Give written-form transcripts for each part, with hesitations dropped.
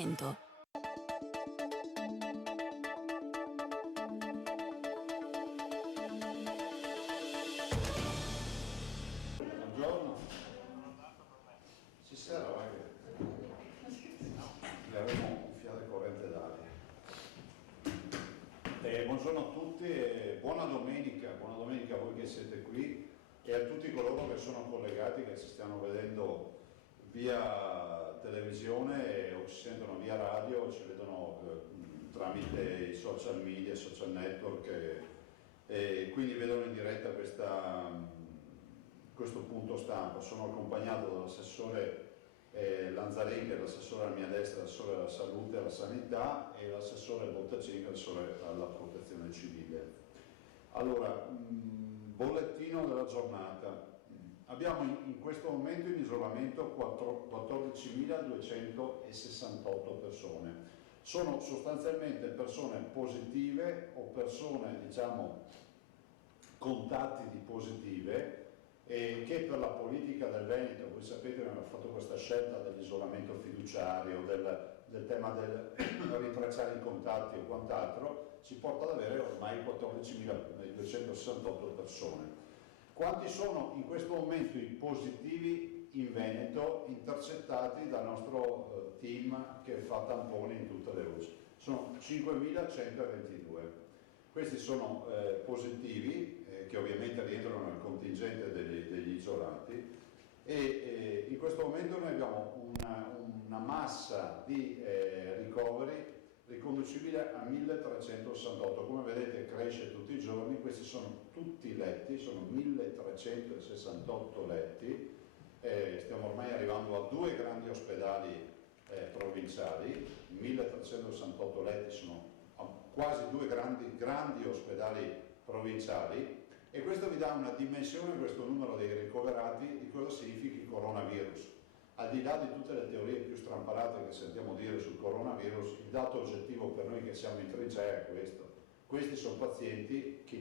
Buongiorno. Si serra, va che le avremo gonfiate corrente d'aria. Buongiorno a tutti e buona domenica a voi che siete qui e a tutti coloro che sono collegati, che ci stiano vedendo via televisione o ci sentono via radio o ci vedono tramite i social media, social network e quindi vedono in diretta questo punto stampa. Sono accompagnato dall'assessore Lanzarin, che è l'assessore alla mia destra, l'assessore alla salute e alla sanità, e l'assessore Bottacini, l'assessore alla protezione civile. Allora, bollettino della giornata. Abbiamo in questo momento in isolamento 14.268 persone. Sono sostanzialmente persone positive o persone, diciamo, contatti di positive, che per la politica del Veneto, voi sapete che abbiamo fatto questa scelta dell'isolamento fiduciario, del tema del rintracciare i contatti o quant'altro, ci porta ad avere ormai 14.268 persone. Quanti sono in questo momento i positivi in Veneto intercettati dal nostro team che fa tamponi in tutte le voci? Sono 5.122. Questi sono positivi, che ovviamente rientrano nel contingente degli isolati, e in questo momento noi abbiamo una massa di ricoveri riconducibile a 1368. Come vedete cresce tutti i giorni. Questi sono tutti letti, sono 1368 letti, stiamo ormai arrivando a 2 grandi ospedali provinciali. 1368 letti sono quasi 2 grandi ospedali provinciali, e questo vi dà una dimensione, questo numero dei ricoverati, di cosa significa il coronavirus. Al di là di tutte le teorie più strampalate che sentiamo dire sul coronavirus, il dato oggettivo per noi che siamo in trincea è questo: questi sono pazienti che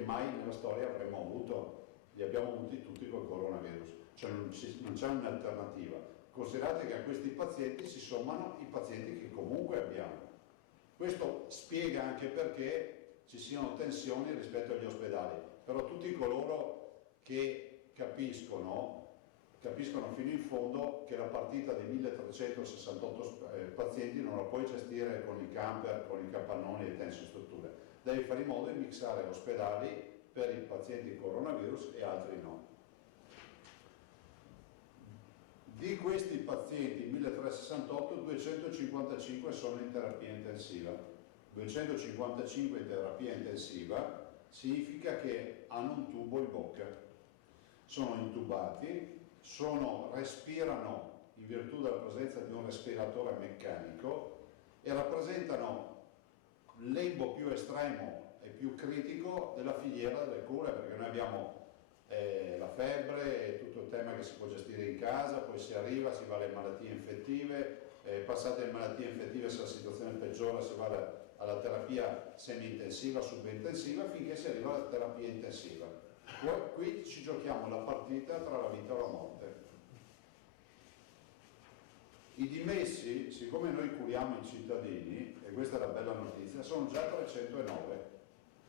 mai nella storia avremmo avuto, li abbiamo avuti tutti col coronavirus, cioè non c'è un'alternativa. Considerate che a questi pazienti si sommano i pazienti che comunque abbiamo. Questo spiega anche perché ci siano tensioni rispetto agli ospedali, però tutti coloro che capiscono fino in fondo che la partita di 1368 pazienti non la puoi gestire con i camper, con i capannoni e le tensostrutture. Devi fare in modo di mixare ospedali per i pazienti coronavirus e altri no. Di questi pazienti 1368, 255 sono in terapia intensiva. 255 in terapia intensiva significa che hanno un tubo in bocca, sono intubati, respirano in virtù della presenza di un respiratore meccanico e rappresentano il lembo più estremo e più critico della filiera delle cure, perché noi abbiamo la febbre e tutto il tema che si può gestire in casa, poi si arriva, si va alle malattie infettive, passate le malattie infettive, se la situazione peggiora si va alla terapia semi-intensiva, subintensiva, finché si arriva alla terapia intensiva. Qui ci giochiamo la partita tra la vita e la morte. I dimessi, siccome noi curiamo i cittadini, e questa è la bella notizia, sono già 309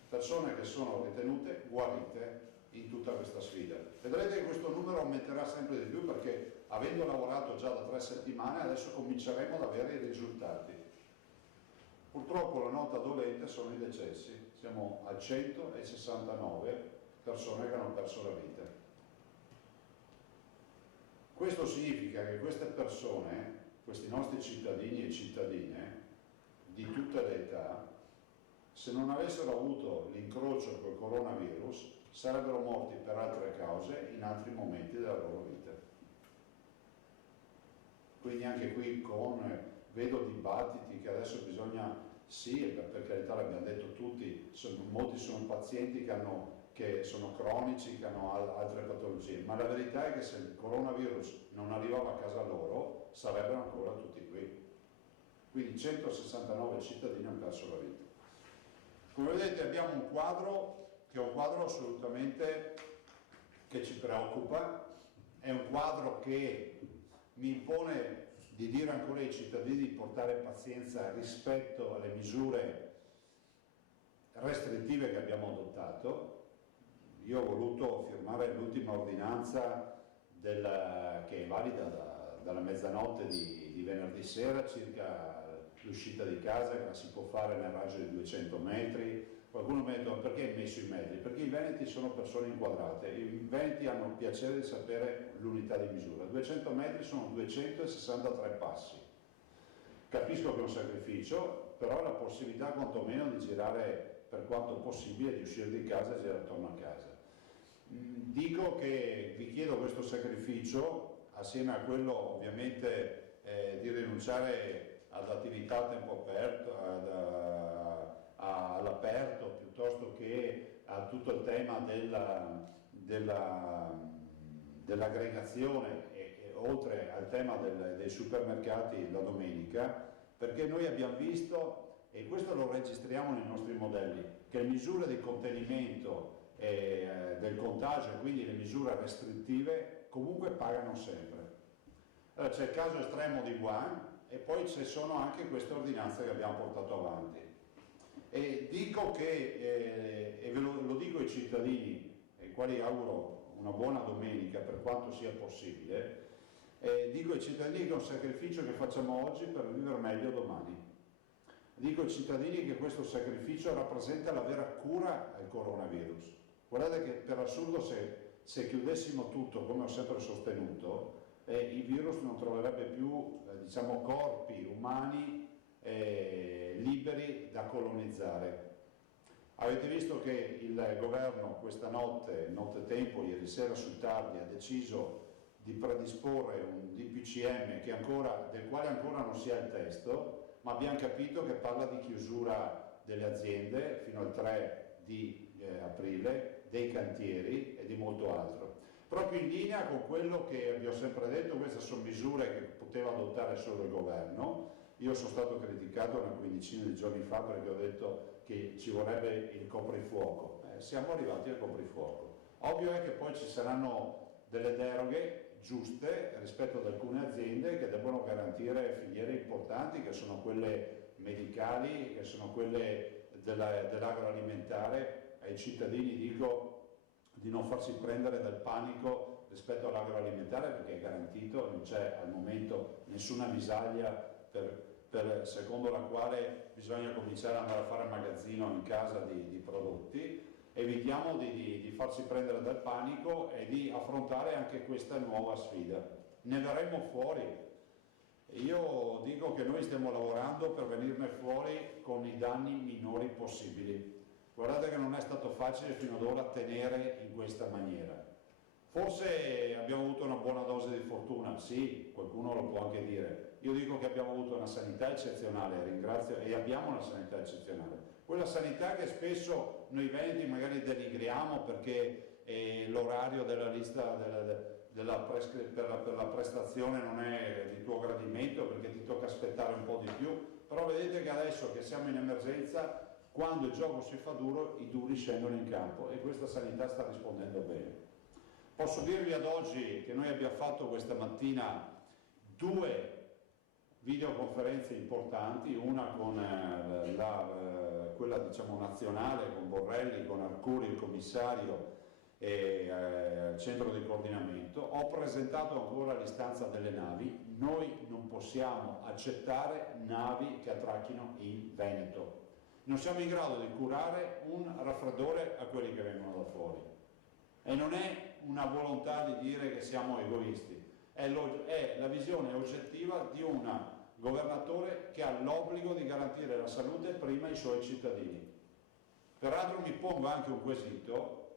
persone che sono ritenute guarite in tutta questa sfida. Vedrete che questo numero aumenterà sempre di più, perché avendo lavorato già da 3 settimane adesso cominceremo ad avere i risultati. Purtroppo la nota dolente sono i decessi, siamo a 169 persone che hanno perso la vita. Questo significa che queste persone, questi nostri cittadini e cittadine di tutte le età, se non avessero avuto l'incrocio col coronavirus, sarebbero morti per altre cause in altri momenti della loro vita. Quindi anche qui vedo dibattiti che adesso bisogna, sì, per carità l'abbiamo detto tutti, molti sono pazienti che sono cronici, che hanno altre patologie, ma la verità è che se il coronavirus non arrivava a casa loro sarebbero ancora tutti qui. Quindi 169 cittadini hanno perso la vita. Come vedete abbiamo un quadro che è un quadro assolutamente che ci preoccupa, è un quadro che mi impone di dire ancora ai cittadini di portare pazienza rispetto alle misure restrittive che abbiamo adottato. Io ho voluto firmare l'ultima ordinanza che è valida dalla mezzanotte di venerdì sera circa l'uscita di casa, che la si può fare nel raggio di 200 metri. Qualcuno mi ha detto: perché hai messo i metri? Perché i veneti sono persone inquadrate, i veneti hanno il piacere di sapere l'unità di misura. 200 metri sono 263 passi. Capisco che è un sacrificio, però la possibilità quantomeno di girare per quanto possibile, di uscire di casa e girare attorno a casa. Dico che vi chiedo questo sacrificio, assieme a quello ovviamente di rinunciare ad attività a tempo aperto, all'aperto, piuttosto che a tutto il tema dell'aggregazione e oltre al tema dei supermercati la domenica, perché noi abbiamo visto, e questo lo registriamo nei nostri modelli, che le misure di contenimento del contagio, quindi le misure restrittive, comunque pagano sempre. Allora, c'è il caso estremo di Wuhan e poi ci sono anche queste ordinanze che abbiamo portato avanti. E dico che, e lo dico ai cittadini, ai quali auguro una buona domenica per quanto sia possibile, dico ai cittadini che è un sacrificio che facciamo oggi per vivere meglio domani. Dico ai cittadini che questo sacrificio rappresenta la vera cura al coronavirus. Guardate che per assurdo se chiudessimo tutto, come ho sempre sostenuto, il virus non troverebbe più diciamo, corpi umani liberi da colonizzare. Avete visto che il governo questa nottetempo, ieri sera sul tardi, ha deciso di predisporre un DPCM del quale ancora non si ha il testo, ma abbiamo capito che parla di chiusura delle aziende fino al 3 di aprile, dei cantieri e di molto altro. Proprio in linea con quello che vi ho sempre detto, queste sono misure che poteva adottare solo il governo. Io sono stato criticato una quindicina di giorni fa perché ho detto che ci vorrebbe il coprifuoco. Siamo arrivati al coprifuoco. Ovvio è che poi ci saranno delle deroghe giuste rispetto ad alcune aziende che devono garantire filiere importanti, che sono quelle medicali, che sono quelle dell'agroalimentare. Ai cittadini dico di non farsi prendere dal panico rispetto all'agroalimentare, perché è garantito, non c'è al momento nessuna visaglia secondo la quale bisogna cominciare ad andare a fare magazzino in casa di prodotti. Evitiamo di farsi prendere dal panico e di affrontare anche questa nuova sfida. Ne verremo fuori. Io dico che noi stiamo lavorando per venirne fuori con i danni minori possibili. Guardate che non è stato facile fino ad ora tenere in questa maniera. Forse abbiamo avuto una buona dose di fortuna, sì, qualcuno lo può anche dire. Io dico che abbiamo avuto una sanità eccezionale, ringrazio, e abbiamo una sanità eccezionale. Quella sanità che spesso noi veneti magari denigriamo perché l'orario della lista per la prestazione non è di tuo gradimento, perché ti tocca aspettare un po' di più, però vedete che adesso che siamo in emergenza, quando il gioco si fa duro, i duri scendono in campo e questa sanità sta rispondendo bene. Posso dirvi ad oggi che noi abbiamo fatto questa mattina 2 videoconferenze importanti, una con quella diciamo nazionale, con Borrelli, con Arcuri, il commissario e centro di coordinamento. Ho presentato ancora l'istanza delle navi. Noi non possiamo accettare navi che attracchino in Veneto. Non siamo in grado di curare un raffreddore a quelli che vengono da fuori. E non è una volontà di dire che siamo egoisti, è la visione oggettiva di un governatore che ha l'obbligo di garantire la salute prima ai suoi cittadini. Peraltro mi pongo anche un quesito: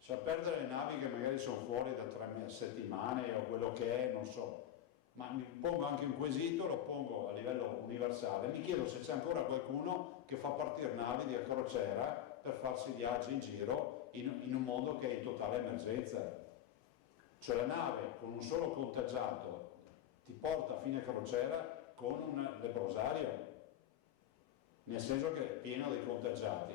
se a perdere le navi che magari sono fuori da 3 settimane o quello che è, non so, ma mi pongo anche un quesito, lo pongo a livello universale, mi chiedo se c'è ancora qualcuno che fa partire navi di crociera per farsi viaggi in giro in un mondo che è in totale emergenza. Cioè la nave con un solo contagiato ti porta a fine crociera con un lebbrosario, nel senso che è pieno di contagiati.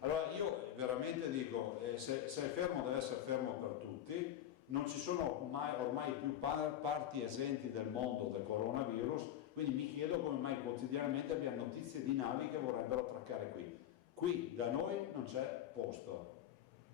Allora io veramente dico, se è fermo deve essere fermo per tutti. non ci sono ormai più parti esenti del mondo del coronavirus, quindi mi chiedo come mai quotidianamente abbiamo notizie di navi che vorrebbero attraccare qui. Qui da noi non c'è posto,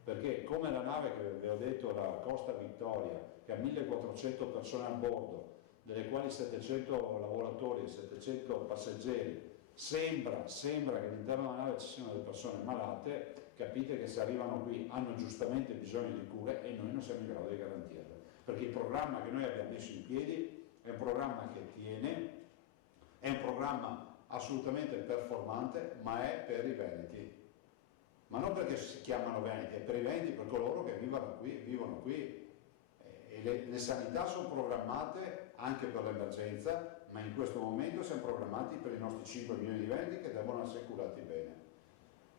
perché come la nave che vi ho detto, la Costa Vittoria, che ha 1400 persone a bordo, delle quali 700 lavoratori e 700 passeggeri, sembra che all'interno della nave ci siano delle persone malate, capite che se arrivano qui hanno giustamente bisogno di cure e noi non siamo in grado di garantirle, perché il programma che noi abbiamo messo in piedi è un programma che tiene, è un programma assolutamente performante, ma è per i veneti, ma non perché si chiamano veneti, è per i veneti, per coloro che vivono qui. E le sanità sono programmate anche per l'emergenza, ma in questo momento siamo programmati per i nostri 5 milioni di veneti che devono essere curati bene.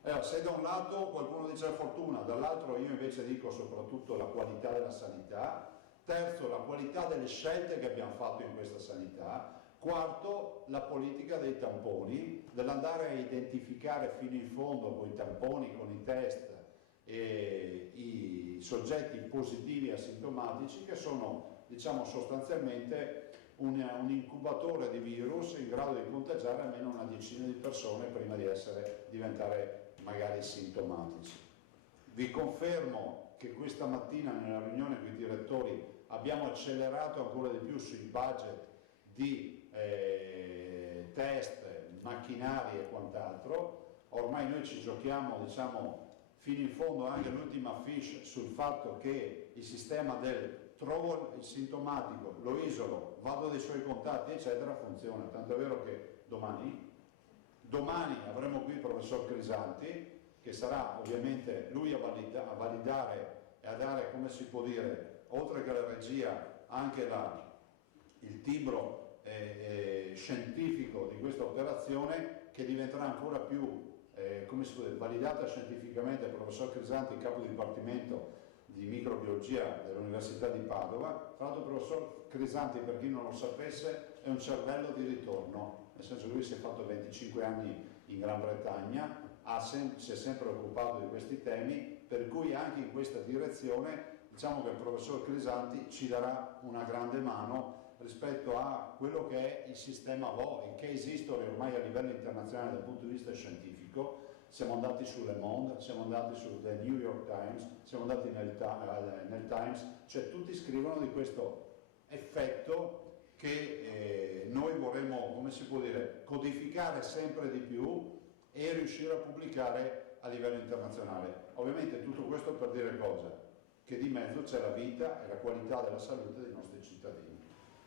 Allora, se da un lato qualcuno dice la fortuna, dall'altro io invece dico soprattutto la qualità della sanità, terzo la qualità delle scelte che abbiamo fatto in questa sanità, quarto la politica dei tamponi, dell'andare a identificare fino in fondo con i tamponi, con i test, i soggetti positivi asintomatici che sono, diciamo, sostanzialmente un incubatore di virus in grado di contagiare almeno una decina di persone prima di diventare magari sintomatici. Vi confermo che questa mattina nella riunione con i direttori abbiamo accelerato ancora di più sui budget di test, macchinari e quant'altro. Ormai noi ci giochiamo, diciamo, fino in fondo anche l'ultima fiche sul fatto che il sistema del trovo il sintomatico, lo isolo, vado dai suoi contatti eccetera funziona, tanto è vero che domani avremo qui il professor Crisanti che sarà ovviamente lui a validare e a dare, come si può dire, oltre che la regia anche il timbro scientifico di questa operazione, che diventerà ancora più come si può dire, validata scientificamente il professor Crisanti, capo di dipartimento di microbiologia dell'Università di Padova. Tra l'altro il professor Crisanti, per chi non lo sapesse, è un cervello di ritorno, nel senso che lui si è fatto 25 anni in Gran Bretagna, si è sempre occupato di questi temi, per cui anche in questa direzione diciamo che il professor Crisanti ci darà una grande mano rispetto a quello che è il sistema VOI, che esiste ormai a livello internazionale dal punto di vista scientifico. Siamo andati su Le Monde, siamo andati su The New York Times, siamo andati nel Times, cioè tutti scrivono di questo effetto che noi vorremmo, come si può dire, codificare sempre di più e riuscire a pubblicare a livello internazionale. Ovviamente tutto questo per dire cosa? Che di mezzo c'è la vita e la qualità della salute dei nostri cittadini.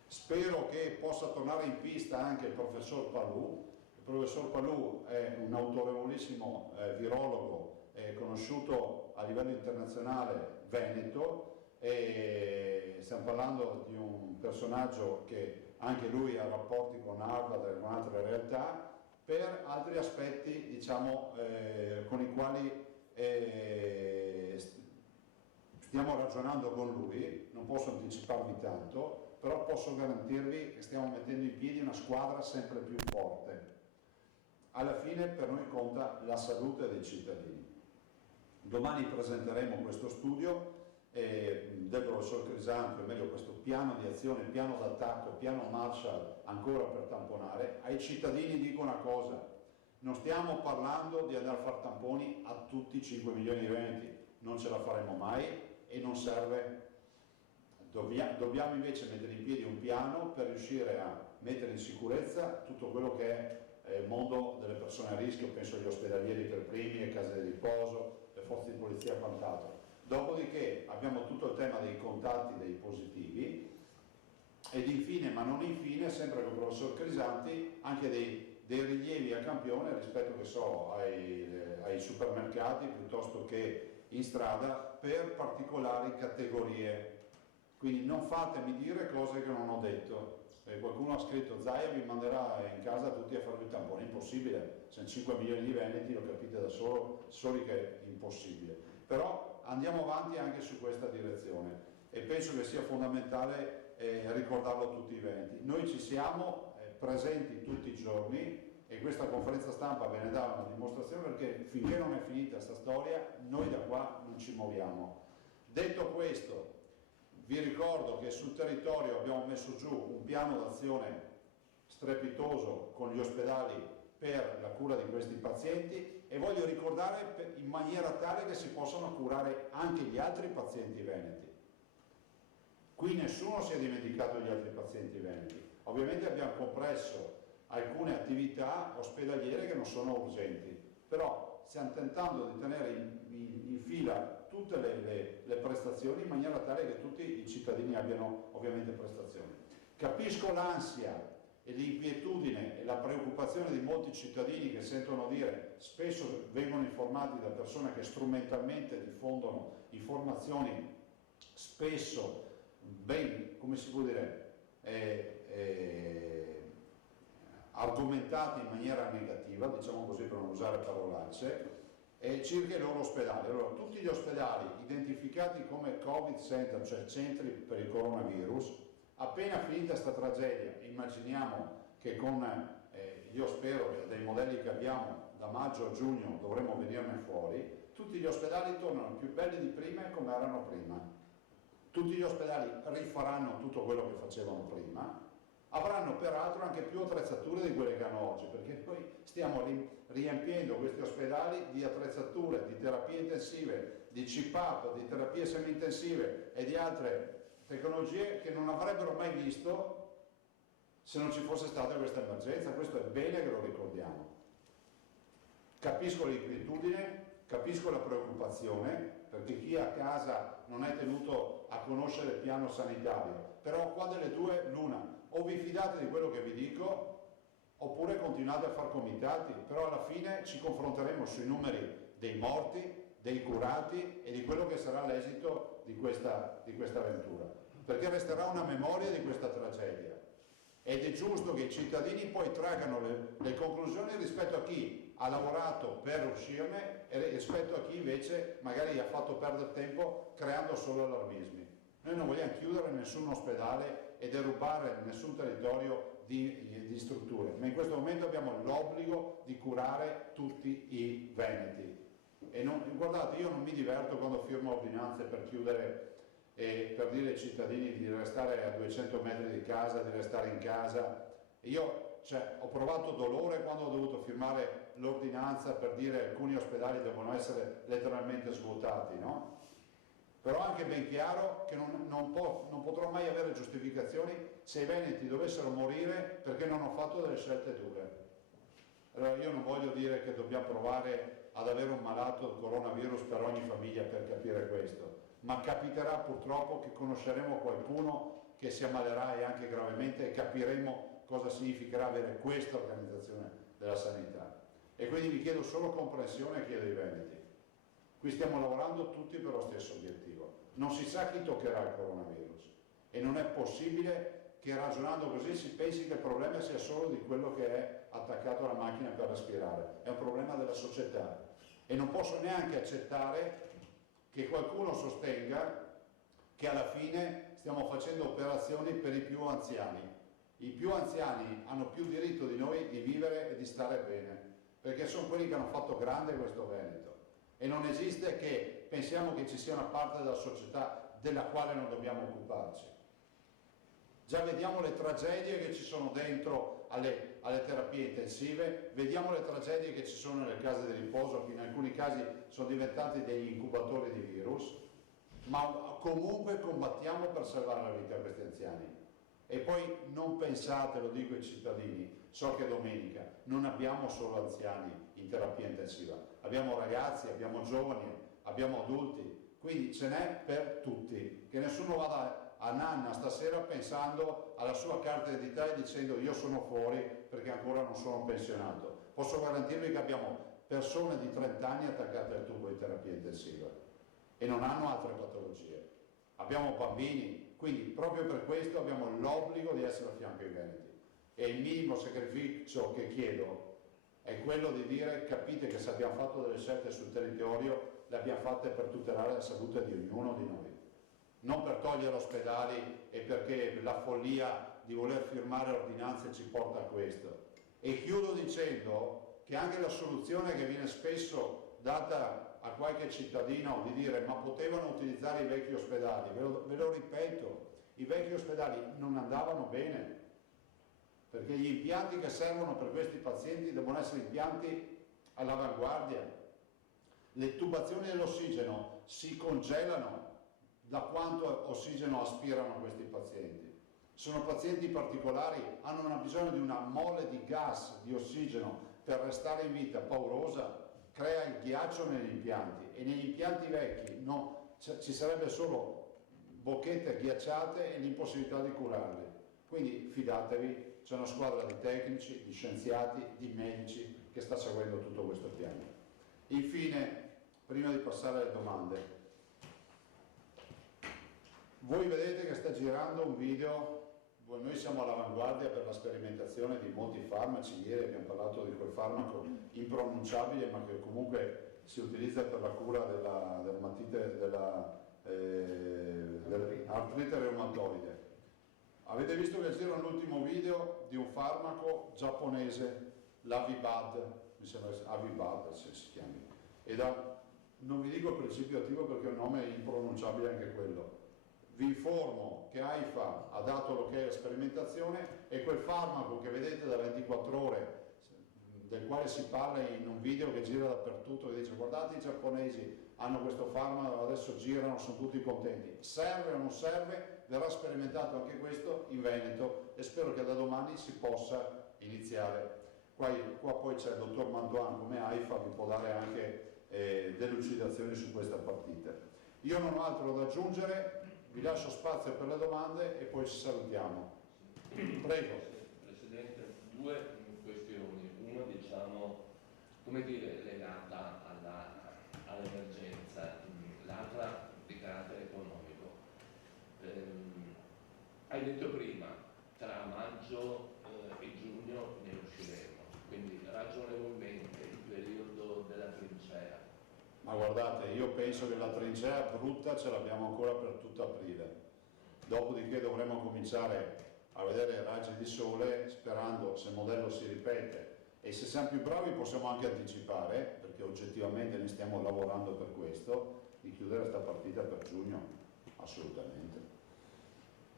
Spero che possa tornare in pista anche il professor Palù. Il professor Palù è un autorevolissimo virologo conosciuto a livello internazionale veneto, e stiamo parlando di un personaggio che anche lui ha rapporti con Harvard e con altre realtà per altri aspetti, diciamo, con i quali stiamo ragionando con lui. Non posso anticiparvi tanto, però posso garantirvi che stiamo mettendo in piedi una squadra sempre più forte. Alla fine per noi conta la salute dei cittadini. Domani presenteremo questo studio del professor Crisanti, o meglio questo piano di azione, piano d'attacco, piano Marshall ancora per tamponare. Ai cittadini dico una cosa: non stiamo parlando di andare a fare tamponi a tutti i 5 milioni di veneti, non ce la faremo mai e non serve. Dobbiamo invece mettere in piedi un piano per riuscire a mettere in sicurezza tutto quello che è il mondo delle persone a rischio, penso agli ospedalieri per primi, le case di riposo, le forze di polizia e quant'altro. Dopodiché abbiamo tutto il tema dei contatti, dei positivi, ed infine, ma non infine, sempre con il professor Crisanti, anche dei rilievi a campione rispetto, che so, ai supermercati piuttosto che in strada per particolari categorie. Quindi non fatemi dire cose che non ho detto. Qualcuno ha scritto: Zaia vi manderà in casa tutti a farvi il tampone. È impossibile, siamo 5 milioni di veneti, lo capite da soli che è impossibile. Però andiamo avanti anche su questa direzione e penso che sia fondamentale ricordarlo a tutti i veneti. Noi ci siamo presenti tutti i giorni e questa conferenza stampa ve ne dà una dimostrazione, perché finché non è finita questa storia noi da qua non ci muoviamo. Detto questo, Vi ricordo che sul territorio abbiamo messo giù un piano d'azione strepitoso con gli ospedali per la cura di questi pazienti e voglio ricordare in maniera tale che si possano curare anche gli altri pazienti veneti. Qui nessuno si è dimenticato degli altri pazienti veneti. Ovviamente abbiamo compresso alcune attività ospedaliere che non sono urgenti, però stiamo tentando di tenere in fila tutte le prestazioni in maniera tale che tutti i cittadini abbiano ovviamente prestazioni. Capisco l'ansia e l'inquietudine e la preoccupazione di molti cittadini che sentono dire, spesso vengono informati da persone che strumentalmente diffondono informazioni spesso ben, come si può dire, argomentate in maniera negativa, diciamo così per non usare parolacce, circa i loro ospedali. Allora, tutti gli ospedali identificati come Covid Center, cioè centri per il coronavirus, appena finita questa tragedia, immaginiamo che con, io spero, dei modelli che abbiamo da maggio a giugno dovremo venirne fuori, tutti gli ospedali tornano più belli di prima e come erano prima. Tutti gli ospedali rifaranno tutto quello che facevano prima, avranno peraltro anche più attrezzature di quelle che hanno oggi, perché noi stiamo riempiendo questi ospedali di attrezzature, di terapie intensive, di CPAP, di terapie semi-intensive e di altre tecnologie che non avrebbero mai visto se non ci fosse stata questa emergenza. Questo è bene che lo ricordiamo. Capisco l'inquietudine, capisco la preoccupazione, perché chi a casa non è tenuto a conoscere il piano sanitario, però qua delle due l'una, o vi fidate di quello che vi dico oppure continuate a far comitati, però alla fine ci confronteremo sui numeri dei morti, dei curati e di quello che sarà l'esito di questa avventura, perché resterà una memoria di questa tragedia ed è giusto che i cittadini poi traggano le conclusioni rispetto a chi ha lavorato per uscirne e rispetto a chi invece magari ha fatto perdere tempo creando solo allarmismi. Noi non vogliamo chiudere nessun ospedale e derubare nessun territorio di strutture, ma in questo momento abbiamo l'obbligo di curare tutti i veneti. E guardate, io non mi diverto quando firmo ordinanze per chiudere e per dire ai cittadini di restare a 200 metri di casa, di restare in casa. Io ho provato dolore quando ho dovuto firmare l'ordinanza per dire che alcuni ospedali devono essere letteralmente svuotati, no? Però anche ben chiaro che non potrò mai avere giustificazioni se i veneti dovessero morire perché non ho fatto delle scelte dure. Allora io non voglio dire che dobbiamo provare ad avere un malato del coronavirus per ogni famiglia per capire questo, ma capiterà purtroppo che conosceremo qualcuno che si ammalerà e anche gravemente e capiremo cosa significherà avere questa organizzazione della sanità. E quindi vi chiedo solo comprensione e chiedo ai veneti. Qui stiamo lavorando tutti per lo stesso obiettivo. Non si sa chi toccherà il coronavirus e non è possibile che ragionando così si pensi che il problema sia solo di quello che è attaccato alla macchina per respirare. È un problema della società e non posso neanche accettare che qualcuno sostenga che alla fine stiamo facendo operazioni per i più anziani. I più anziani hanno più diritto di noi di vivere e di stare bene, perché sono quelli che hanno fatto grande questo Veneto. E non esiste che pensiamo che ci sia una parte della società della quale non dobbiamo occuparci. Già vediamo le tragedie che ci sono dentro alle terapie intensive, vediamo le tragedie che ci sono nelle case di riposo, che in alcuni casi sono diventati degli incubatori di virus, ma comunque combattiamo per salvare la vita a questi anziani. E poi non pensate, lo dico ai cittadini, so che domenica non abbiamo solo anziani in terapia intensiva, abbiamo ragazzi, abbiamo giovani, abbiamo adulti, quindi ce n'è per tutti, che nessuno vada a nanna stasera pensando alla sua carta d'identità e dicendo io sono fuori perché ancora non sono pensionato. Posso garantirvi che abbiamo persone di 30 anni attaccate al tubo di terapia intensiva e non hanno altre patologie. Abbiamo bambini, quindi proprio per questo abbiamo l'obbligo di essere a fianco ai veneti. E il minimo sacrificio che chiedo è quello di dire capite che se abbiamo fatto delle scelte sul territorio le abbiamo fatte per tutelare la salute di ognuno di noi, non per togliere ospedali e perché la follia di voler firmare ordinanze ci porta a questo. E chiudo dicendo che anche la soluzione che viene spesso data a qualche cittadino di dire ma potevano utilizzare i vecchi ospedali, ve lo ripeto, i vecchi ospedali non andavano bene, perché gli impianti che servono per questi pazienti devono essere impianti all'avanguardia. Le tubazioni dell'ossigeno si congelano da quanto ossigeno aspirano questi pazienti. Sono pazienti particolari, hanno bisogno di una mole di gas, di ossigeno per restare in vita paurosa, crea il ghiaccio negli impianti, e negli impianti vecchi no, ci sarebbe solo bocchette ghiacciate e l'impossibilità di curarli. Quindi fidatevi, c'è una squadra di tecnici, di scienziati, di medici che sta seguendo tutto questo piano. Infine, prima di passare alle domande, voi vedete che sta girando un video. Noi siamo all'avanguardia per la sperimentazione di molti farmaci. Ieri abbiamo parlato di quel farmaco impronunciabile ma che comunque si utilizza per la cura dell'artrite reumatoide. Avete visto che gira l'ultimo video di un farmaco giapponese, l'Avibad, mi sembra Avibad se si chiama, non vi dico il principio attivo perché è un nome impronunciabile anche quello. Vi informo che AIFA ha dato l'ok alla sperimentazione e quel farmaco che vedete da 24 ore, del quale si parla in un video che gira dappertutto, che dice guardate i giapponesi hanno questo farmaco, adesso girano, sono tutti contenti. Serve o non serve? Verrà sperimentato anche questo in Veneto e spero che da domani si possa iniziare. Qua poi c'è il dottor Manduan come AIFA, vi può dare anche delucidazioni su questa partita. Io non ho altro da aggiungere. Vi lascio spazio per le domande e poi ci salutiamo. Prego. Presidente, due questioni. Una, diciamo, come dire, legata all'emergenza, l'altra di carattere economico. Hai detto prima, tra maggio e giugno ne usciremo, quindi ragionevolmente il periodo della trincea. Ma guardate, io penso che la trincea brutta ce l'abbiamo ancora per tutto aprile, dopodiché dovremo cominciare a vedere raggi di sole sperando, se il modello si ripete e se siamo più bravi possiamo anche anticipare, perché oggettivamente noi stiamo lavorando per questo, di chiudere questa partita per giugno, assolutamente.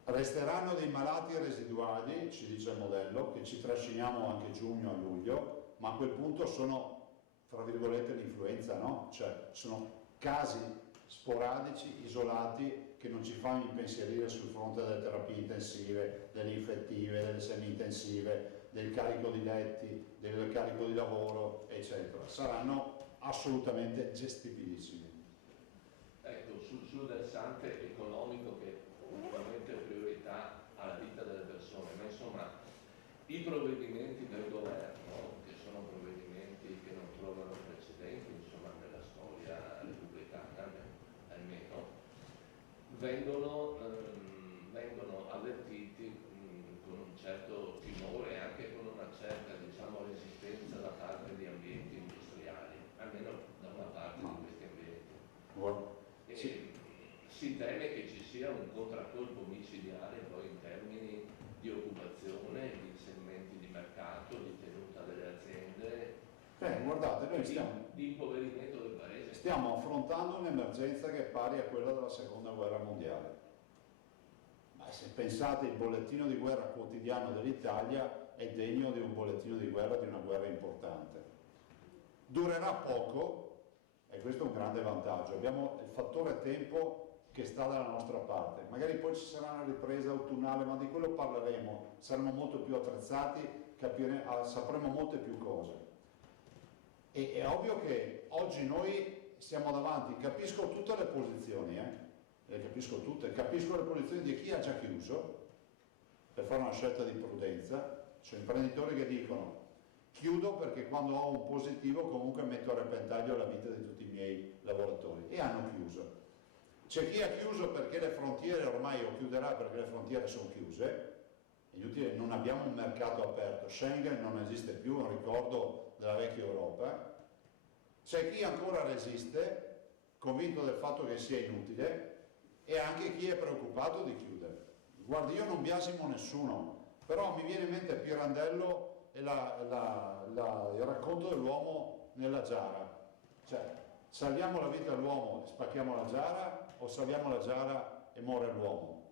Resteranno dei malati residuali, ci dice il modello, che ci trasciniamo anche giugno a luglio, ma a quel punto sono tra virgolette l'influenza, no? Cioè sono casi sporadici, isolati, che non ci fanno impensierire sul fronte delle terapie intensive, delle infettive, delle semi-intensive, del carico di letti, del carico di lavoro, eccetera. Saranno assolutamente gestibilissimi. Ecco, sul versante economico che ovviamente è priorità alla vita delle persone, ma insomma i provvedimenti del governo, che sono provvedimenti che non trovano precedenti insomma, nella storia repubblicana almeno, vengono avvertiti con un certo timore e anche con una certa diciamo, resistenza da parte di ambienti industriali, almeno da una parte di questi ambienti. Sì. Si teme che ci sia un contraccolpo micidiale poi in termini di occupazione, di segmenti di mercato, di tenuta delle aziende, Guardate, noi di impoverimento del paese. Stiamo affrontando un'emergenza che è pari a quella della seconda guerra mondiale. Ma se pensate il bollettino di guerra quotidiano dell'Italia è degno di un bollettino di guerra di una guerra importante. Durerà poco e questo è un grande vantaggio. Abbiamo il fattore tempo che sta dalla nostra parte. Magari poi ci sarà una ripresa autunnale, ma di quello parleremo, saremo molto più attrezzati, sapremo molte più cose. E è ovvio che oggi noi siamo davanti, capisco tutte le posizioni, capisco le posizioni di chi ha già chiuso per fare una scelta di prudenza, cioè imprenditori che dicono chiudo perché quando ho un positivo comunque metto a repentaglio la vita di tutti i miei lavoratori e hanno chiuso. C'è chi ha chiuso perché le frontiere ormai o chiuderà perché le frontiere sono chiuse, è inutile, non abbiamo un mercato aperto, Schengen non esiste più, è un ricordo della vecchia Europa. C'è chi ancora resiste, convinto del fatto che sia inutile, e anche chi è preoccupato di chiudere. Guardi, io non biasimo nessuno, però mi viene in mente Pirandello e il racconto dell'uomo nella giara. Cioè, salviamo la vita all'uomo e spacchiamo la giara, o salviamo la giara e muore l'uomo?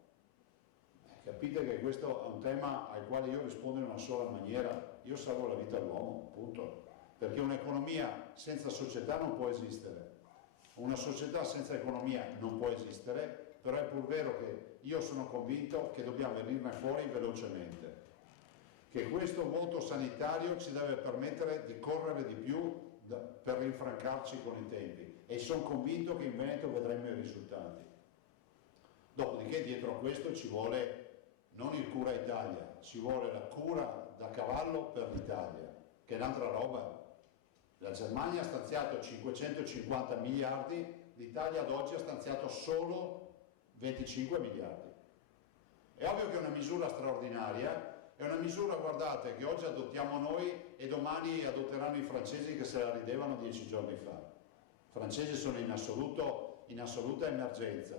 Capite che questo è un tema al quale io rispondo in una sola maniera: io salvo la vita all'uomo, punto. Perché un'economia senza società non può esistere, una società senza economia non può esistere, però è pur vero che io sono convinto che dobbiamo venirne fuori velocemente, che questo voto sanitario ci deve permettere di correre di più per rinfrancarci con i tempi, e sono convinto che in Veneto vedremo i risultati. Dopodiché dietro a questo ci vuole non il cura Italia, ci vuole la cura da cavallo per l'Italia, che è un'altra roba. La Germania ha stanziato 550 miliardi, l'Italia ad oggi ha stanziato solo 25 miliardi. È ovvio che è una misura straordinaria, è una misura, guardate, che oggi adottiamo noi e domani adotteranno i francesi, che se la ridevano 10 giorni fa. I francesi sono in assoluta emergenza.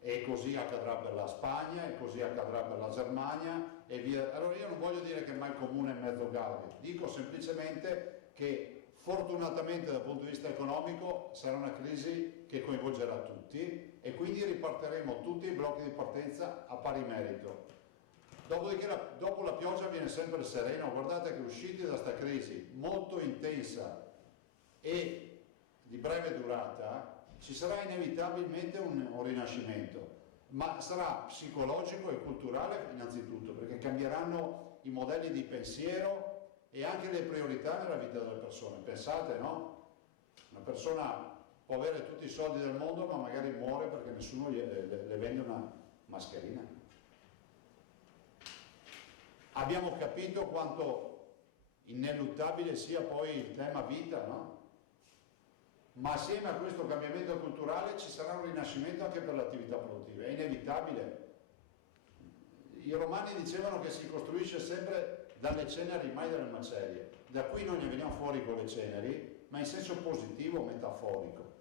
E così accadrà per la Spagna, e così accadrà per la Germania e via. Allora io non voglio dire che il mal comune è mezzo gallo, dico semplicemente che fortunatamente dal punto di vista economico sarà una crisi che coinvolgerà tutti, e quindi ripartiremo tutti i blocchi di partenza a pari merito. Dopodiché dopo la pioggia viene sempre il sereno. Guardate che usciti da questa crisi molto intensa e di breve durata ci sarà inevitabilmente un rinascimento, ma sarà psicologico e culturale innanzitutto, perché cambieranno i modelli di pensiero e anche le priorità nella vita delle persone. Pensate, no? Una persona può avere tutti i soldi del mondo, ma magari muore perché nessuno le vende una mascherina. Abbiamo capito quanto ineluttabile sia poi il tema vita, no? Ma assieme a questo cambiamento culturale ci sarà un rinascimento anche per l'attività produttiva, è inevitabile. I romani dicevano che si costruisce sempre dalle ceneri, mai dalle macerie. Da qui noi ne veniamo fuori con le ceneri, ma in senso positivo, metaforico.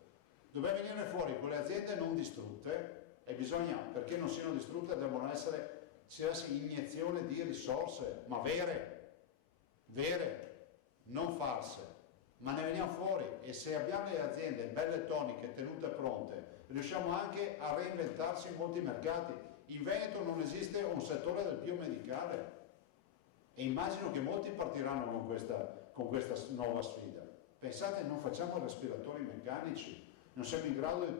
Dobbiamo venire fuori con le aziende non distrutte, e bisogna, perché non siano distrutte, devono essere, ci deve essere iniezione di risorse, ma vere, non false. Ma ne veniamo fuori, e se abbiamo le aziende belle toniche, tenute pronte, riusciamo anche a reinventarsi in molti mercati. In Veneto non esiste un settore del biomedicale, e immagino che molti partiranno con questa nuova sfida. Pensate, non facciamo respiratori meccanici, non siamo in grado di,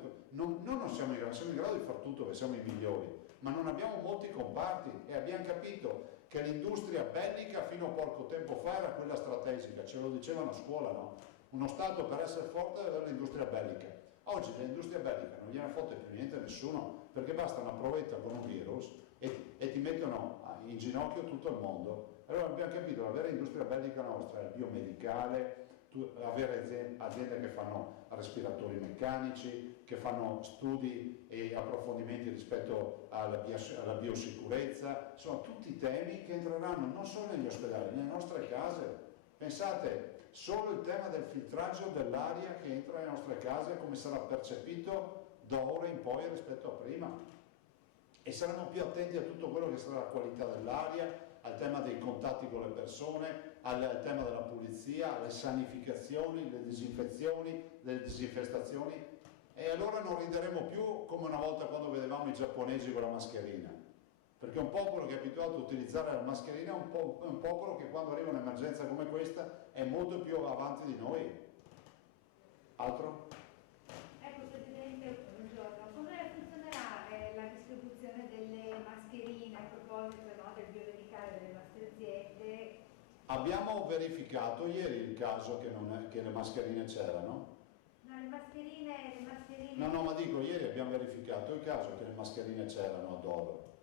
siamo in grado di far tutto, perché siamo i migliori, ma non abbiamo molti comparti, e abbiamo capito che l'industria bellica fino a poco tempo fa era quella strategica, ce lo dicevano a scuola, no? Uno Stato per essere forte deve avere l'industria bellica. Oggi l'industria bellica non gliene fotte più niente a nessuno, perché basta una provetta con un virus e ti mettono in ginocchio tutto il mondo. Allora abbiamo capito che la vera industria bellica nostra è il biomedicale, avere aziende che fanno respiratori meccanici, che fanno studi e approfondimenti rispetto alla biosicurezza, sono tutti temi che entreranno non solo negli ospedali, nelle nostre case. Pensate, solo il tema del filtraggio dell'aria che entra nelle nostre case, come sarà percepito da ora in poi rispetto a prima, e saranno più attenti a tutto quello che sarà la qualità dell'aria, al tema dei contatti con le persone, al tema della pulizia, alle sanificazioni, le disinfezioni, le disinfestazioni. E allora non rideremo più come una volta quando vedevamo i giapponesi con la mascherina, perché un popolo che è abituato a utilizzare la mascherina è un popolo che quando arriva un'emergenza come questa è molto più avanti di noi. Altro? Ecco Presidente, buongiorno. Come funzionerà la distribuzione delle mascherine a proposito, no, del biomedicale delle nostre aziende? Abbiamo verificato ieri il caso che le mascherine c'erano. No, le mascherine... No, ma dico, ieri abbiamo verificato il caso che le mascherine c'erano ad Odro.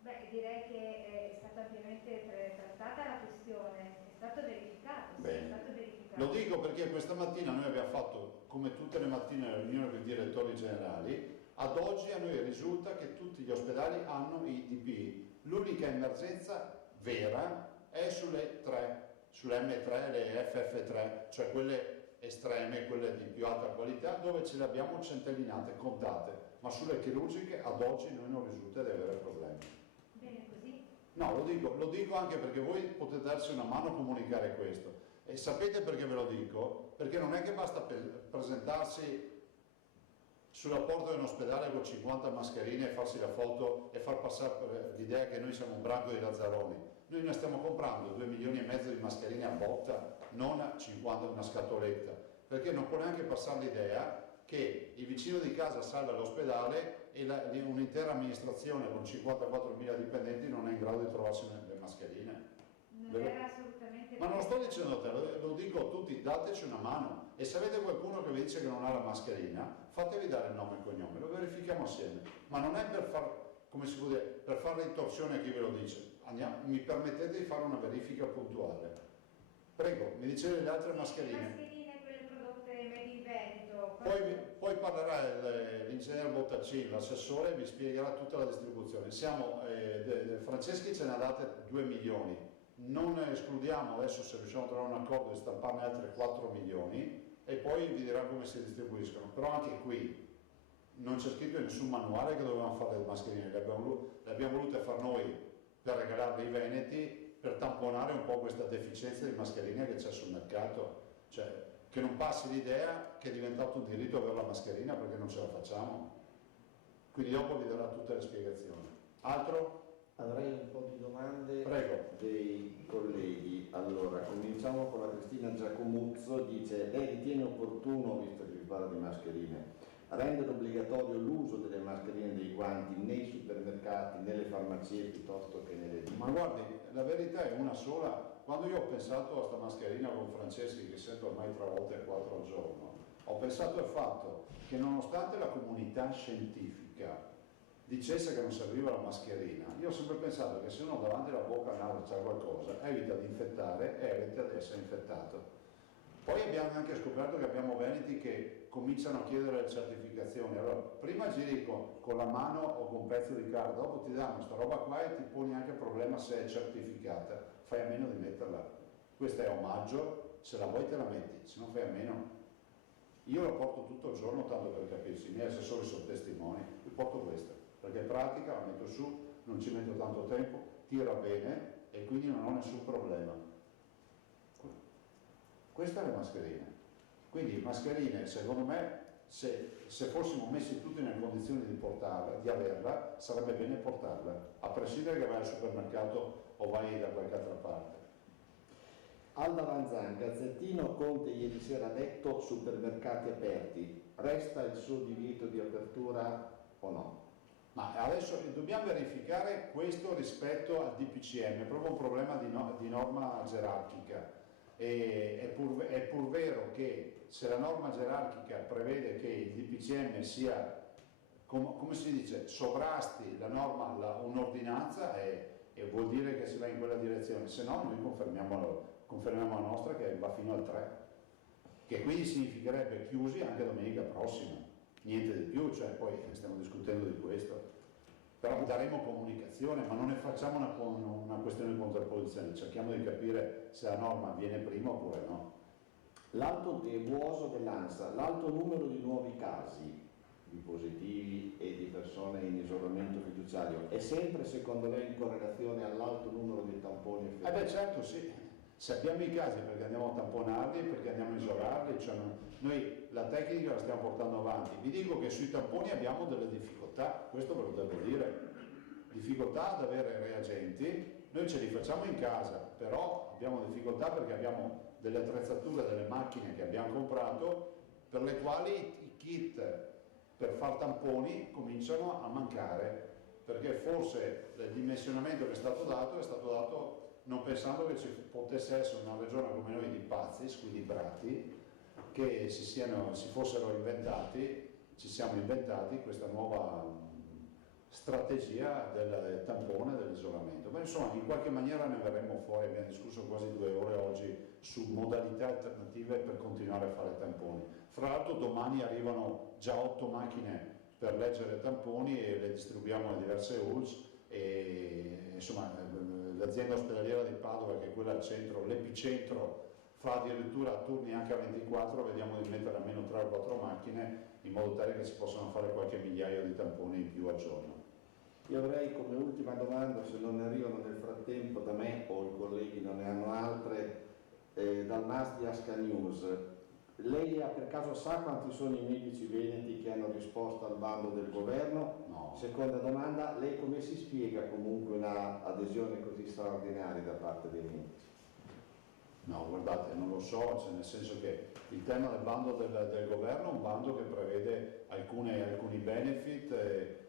Beh, direi che è stata ampiamente trattata la questione, è stato verificato. Bene. Sì, è stato verificato. Lo dico perché questa mattina noi abbiamo fatto, come tutte le mattine, la riunione dei direttori generali. Ad oggi a noi risulta che tutti gli ospedali hanno i DPI. L'unica emergenza vera è sulle M3, le FF3, cioè quelle estreme, quelle di più alta qualità, dove ce le abbiamo centellinate, contate, ma sulle chirurgiche ad oggi noi non risulta di avere problemi. Bene così. No, lo dico anche perché voi potete darci una mano a comunicare questo. E sapete perché ve lo dico? Perché non è che basta presentarsi sulla porta di un ospedale con 50 mascherine e farsi la foto e far passare l'idea che noi siamo un branco di lazzaroni. Noi ne stiamo comprando 2,5 milioni di mascherine a botta, non a 50 una scatoletta, perché non può neanche passare l'idea che il vicino di casa salga all'ospedale e un'intera amministrazione con 54.000 dipendenti non è in grado di trovarsi le mascherine. Non era assolutamente. Ma non lo sto dicendo a te, lo dico a tutti, dateci una mano. E se avete qualcuno che vi dice che non ha la mascherina, fatevi dare il nome e cognome, lo verifichiamo assieme. Ma non è per far, come si può dire, per fare ritorsione a chi ve lo dice. Mi permettete di fare una verifica puntuale? Prego, mi dicete le altre mascherine. Le mascherine, quelle prodotte made in Veneto. Poi parlerà l'ingegnere Bottaccini, l'assessore, e vi spiegherà tutta la distribuzione. Franceschi ce ne ha date 2 milioni. Non escludiamo adesso, se riusciamo a trovare un accordo, di stamparne altre 4 milioni e poi vi dirà come si distribuiscono. Però anche qui non c'è scritto in nessun manuale che dovevamo fare le mascherine, le abbiamo volute fare noi per regalarle ai veneti, per tamponare un po' questa deficienza di mascherine che c'è sul mercato. Cioè, che non passi l'idea che è diventato un diritto avere la mascherina perché non ce la facciamo. Quindi dopo vi darà tutte le spiegazioni. Altro? Avrei un po' di domande. Prego. Dei colleghi. Allora, cominciamo con la Cristina Giacomuzzo, dice: lei ritiene opportuno, visto che si parla di mascherine, rendere obbligatorio l'uso delle mascherine e dei guanti nei supermercati, nelle farmacie piuttosto che nelle Ma guardi, la verità è una sola. Quando io ho pensato a sta mascherina con Franceschi, che sento ormai 3 volte e 4 al giorno, ho pensato al fatto che nonostante la comunità scientifica dicesse che non serviva la mascherina, io ho sempre pensato che se uno davanti alla bocca c'ha qualcosa, evita di infettare e evita di essere infettato. Poi abbiamo anche scoperto che abbiamo veneti che cominciano a chiedere le certificazioni. Allora, prima giri con la mano o con un pezzo di carta, dopo ti danno questa roba qua e ti poni anche il problema se è certificata. Fai a meno di metterla. Questo è omaggio, se la vuoi te la metti, se non fai a meno. Io la porto tutto il giorno, tanto per capirsi, i miei assessori sono testimoni, io porto questa, perché è pratica, la metto su, non ci metto tanto tempo, tira bene e quindi non ho nessun problema. Queste le mascherine. Quindi mascherine, secondo me, se fossimo messi tutti nelle condizioni di portarla, di averla, sarebbe bene portarla, a prescindere che vai al supermercato o vai da qualche altra parte. Alda Ranzan, Gazzettino, Conte ieri sera ha detto supermercati aperti, resta il suo divieto di apertura o no? Ma adesso dobbiamo verificare questo rispetto al DPCM, è proprio un problema di norma gerarchica. È pur vero che se la norma gerarchica prevede che il DPCM sia, come si dice, sovrasti la norma, un'ordinanza, e vuol dire che si va in quella direzione, se no noi confermiamo la nostra che va fino al 3, che quindi significherebbe chiusi anche domenica prossima, niente di più, cioè poi stiamo discutendo di questo. Però daremo comunicazione, ma non ne facciamo una questione di contrapposizione, cerchiamo di capire se la norma viene prima oppure no. L'alto Vuoso dell'ANSA, l'alto numero di nuovi casi di positivi e di persone in isolamento fiduciario è sempre secondo lei in correlazione all'alto numero di tamponi effettuati? Beh certo, sì, sappiamo i casi perché andiamo a tamponarli, perché andiamo a isolarli, cioè noi la tecnica la stiamo portando avanti. Vi dico che sui tamponi abbiamo delle difficoltà, questo ve lo devo dire, difficoltà ad avere reagenti, noi ce li facciamo in casa, però abbiamo difficoltà perché abbiamo delle attrezzature, delle macchine che abbiamo comprato per le quali i kit per far tamponi cominciano a mancare, perché forse il dimensionamento che è stato dato non pensando che ci potesse essere una regione come noi di pazzi, squilibrati, che si fossero inventati, ci siamo inventati questa nuova strategia del tampone, dell'isolamento. Ma insomma, in qualche maniera ne verremo fuori, abbiamo discusso quasi 2 ore oggi su modalità alternative per continuare a fare tamponi. Fra l'altro domani arrivano già 8 macchine per leggere tamponi e le distribuiamo a diverse ULSS e insomma l'azienda ospedaliera di Padova, che è quella al centro, l'epicentro, fa addirittura turni anche a 24, vediamo di mettere almeno 3 o 4 macchine in modo tale che si possano fare qualche migliaio di tamponi in più al giorno. Io avrei come ultima domanda, se non ne arrivano nel frattempo da me o i colleghi non ne hanno altre, dal Mas di Asca News. Lei per caso sa quanti sono i medici veneti che hanno risposto al bando del governo? No. Seconda domanda, lei come si spiega comunque una adesione così straordinaria da parte dei medici? No, guardate, non lo so, cioè nel senso che il tema del bando del governo è un bando che prevede alcuni benefit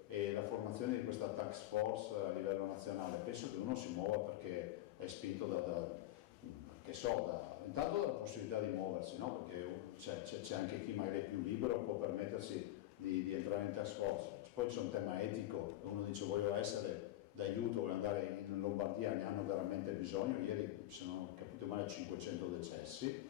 e la formazione di questa task force a livello nazionale. Penso che uno si muova perché è spinto intanto dalla possibilità di muoversi, no? Perché c'è anche chi magari è più libero, può permettersi di entrare in task force. Poi c'è un tema etico, uno dice voglio essere d'aiuto, voglio andare in Lombardia, ne hanno veramente bisogno. Ieri, se non ho capito male, 500 decessi.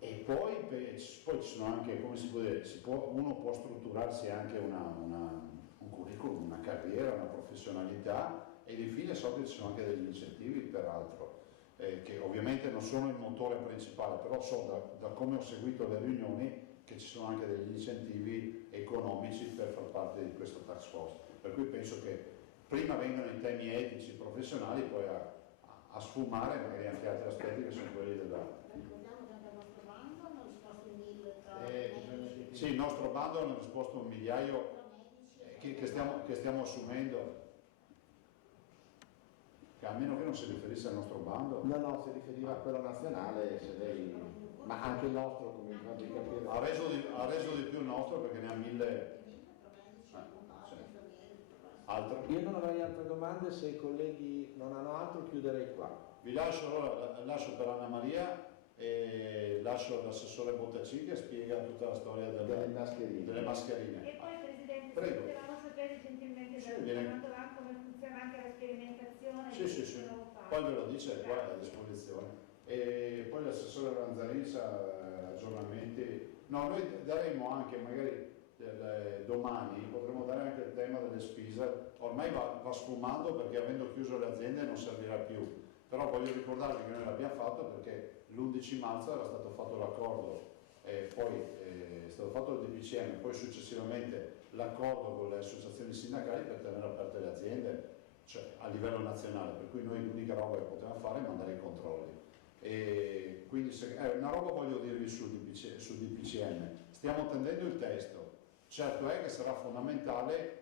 E poi ci sono anche, come si può dire, uno può strutturarsi anche un curriculum, una carriera, una professionalità, ed infine so che ci sono anche degli incentivi, peraltro, che ovviamente non sono il motore principale, però so da come ho seguito le riunioni che ci sono anche degli incentivi economici per far parte di questo task force. Per cui penso che prima vengono i temi etici, professionali, poi a sfumare magari anche altri aspetti che sono quelli della... Ricordiamo che anche al nostro bando hanno risposto 1000 tra medici. Sì, il nostro bando hanno risposto 1 migliaio che stiamo assumendo. Che a meno che non si riferisse al nostro bando. No, si riferiva a quello nazionale, se lei... ma anche il nostro, come mi fa di capire. Ha reso di più il nostro perché ne ha 1000. Altro? Io non avrei altre domande, se i colleghi non hanno altro chiuderei qua. Vi lascio allora, lascio per Anna Maria e lascio l'assessore Bottacci che spiega tutta la storia delle mascherine. E poi Presidente, Prego. potevamo sapere gentilmente Sì, dal viene. Comando VAN come funziona anche la sperimentazione. Sì. Poi ve lo dice qua a disposizione. E poi l'assessore Ranzarin sa aggiornamenti. No, noi daremo anche magari domani, potremo dare anche il tema delle spese. Ormai va sfumando perché avendo chiuso le aziende non servirà più. Però voglio ricordarvi che noi l'abbiamo fatto perché l'11 marzo era stato fatto l'accordo, poi è stato fatto il DPCM, poi successivamente l'accordo con le associazioni sindacali per tenere aperte le aziende, cioè a livello nazionale, per cui noi l'unica roba che potevamo fare è mandare i controlli. E quindi una roba voglio dirvi sul DPCM, stiamo attendendo il testo, certo è che sarà fondamentale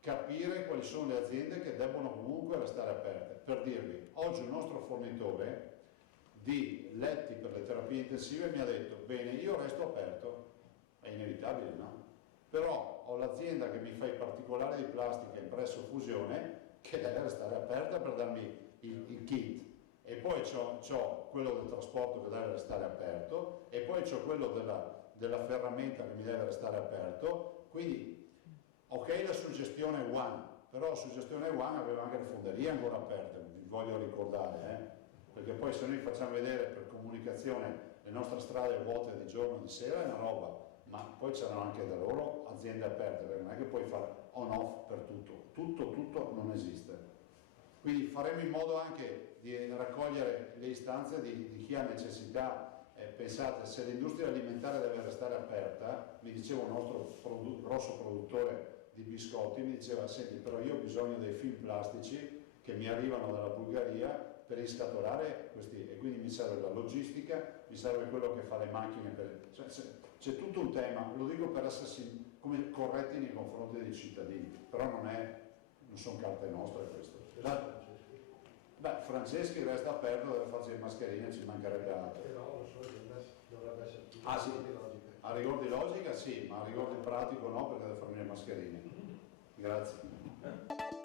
capire quali sono le aziende che debbono comunque restare aperte. Per dirvi, oggi il nostro fornitore di letti per le terapie intensive mi ha detto bene, io resto aperto, è inevitabile, no? Però ho l'azienda che mi fa i particolari di plastica impresso fusione che deve restare aperta per darmi il kit, e poi c'ho quello del trasporto che deve restare aperto, e poi c'ho quello della ferramenta che mi deve restare aperto. Quindi ok la suggestione One, però la suggestione One aveva anche le fonderie ancora aperte, vi voglio ricordare, perché poi se noi facciamo vedere per comunicazione le nostre strade vuote di giorno e di sera è una roba, ma poi c'erano anche da loro aziende aperte, perché non è che puoi fare on-off per tutto non esiste. Quindi faremo in modo anche di raccogliere le istanze di chi ha necessità. Pensate, se l'industria alimentare deve restare aperta, mi diceva un nostro grosso produttore di biscotti, mi diceva senti, però io ho bisogno dei film plastici che mi arrivano dalla Bulgaria per riscatolare questi, e quindi mi serve la logistica, mi serve quello che fa le macchine cioè, c'è tutto un tema, lo dico per essere come corretti nei confronti dei cittadini, però non sono carte nostre questo. Franceschi resta aperto, deve farsi le mascherine, ci mancherebbe altro. Però lo so, dovrebbe essere più Sì. di logica. A rigor di logica sì, ma a rigor di pratico no, perché deve farmi le mascherine. Grazie.